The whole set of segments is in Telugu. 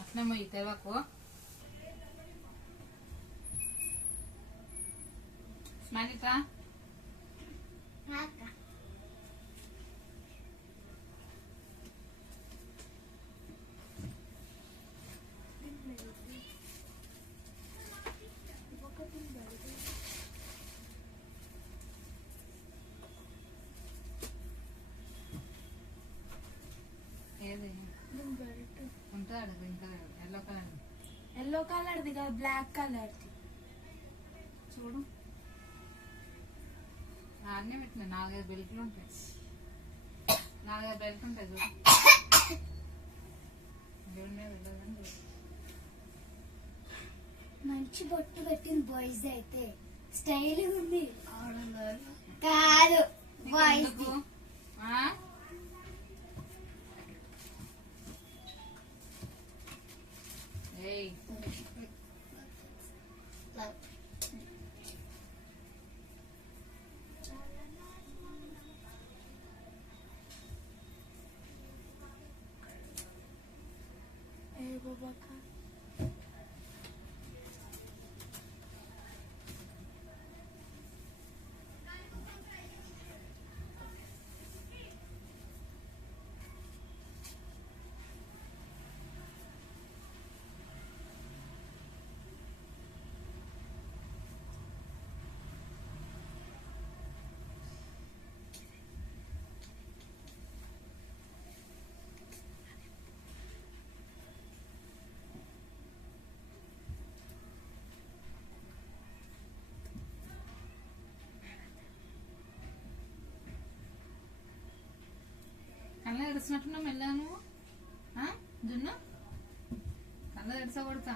అట్లా మొయ్యి తెరవకు. స్మైలిక ఏది ఉంటాడు ఇంకా ఎల్లో కలర్ది కాదు, బ్లాక్ కలర్ది. చూడు అన్నీ పెట్టినా 4-5 బెల్ట్లు ఉంటాయి. 4-5 బెల్ట్లు ఉంటాయి చూడు. దేవుడి మీద వెళ్ళదని చూడు. మంచి బొట్టు పెట్టింది బాయ్స్ అయితే స్టైల్ ఉంది. కాదు బాయ్స్ కళ్ళ ఎడుస్తున్నట్టున్నా మెల్లగా నువ్వు జున్ను కళ్ళ ఎడస కొడతా.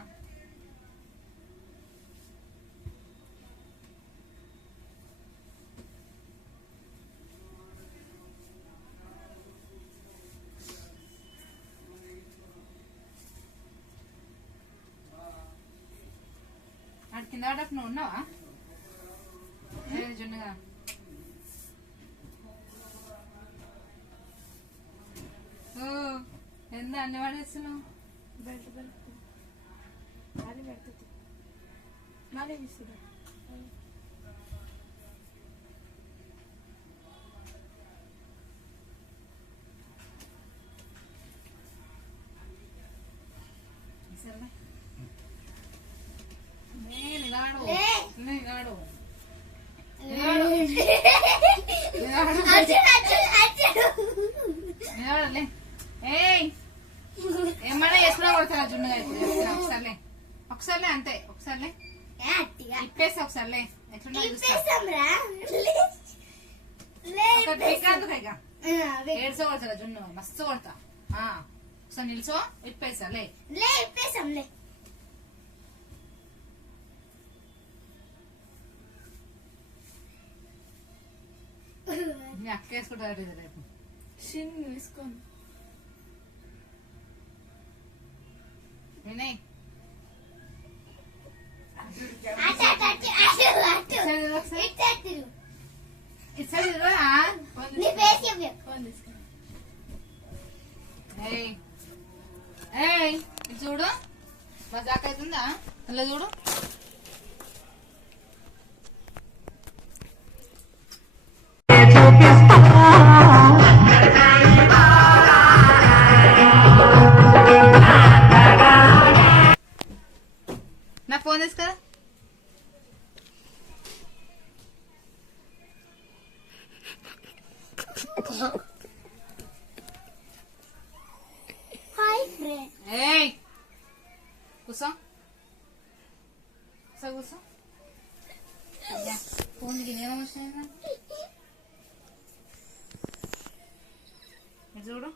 అటు కింద పడకు నువ్వు ఉన్నావా జున్నుగా? ఎంత అన్ని పడేస్తున్నావు? బెల్ట్ మళ్ళీ పెడుతుంది, మళ్ళీ తీసుకుంటా. నిలబడు ఏమన్నా చేసుకున్నా కొడతా జున్నుగా ఇప్పుడు ఒకసారిలే ఒకసారిలే అంతే ఒకసారిలే ఇప్పేసి ఒకసారిలే ఎట్లా ఏడ్సో కొడతా జున్ను మస్తు కొడతా. ఒకసారి నిల్చో ఇప్పేసా లే ఇప్పేసాంలే. నీ అక్క వేసుకుంటా రేపు షిన్ వేసుకోండి. వినయ్ చూడు మజాక్ అవుతుందా అలా చూడు. నా ఫోన్ తీసుకురా. కూర్చో కూర్చో ఫోన్ గినేమో చూడు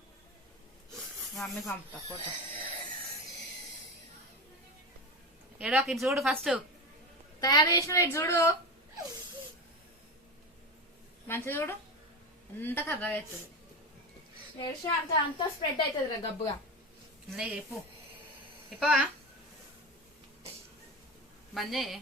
మమ్మీ పంపుతా ఫోటో. ఏడోకి ఇది చూడు ఫస్ట్ తయారు చేసిన ఇటు చూడు మంచి చూడు అంత కర్రగా అవుతుంది ఏడ్చి అంతా స్ప్రెడ్ అవుతుంది రా గబ్బుగా చెప్పు చెప్పవా బంద్ చేయి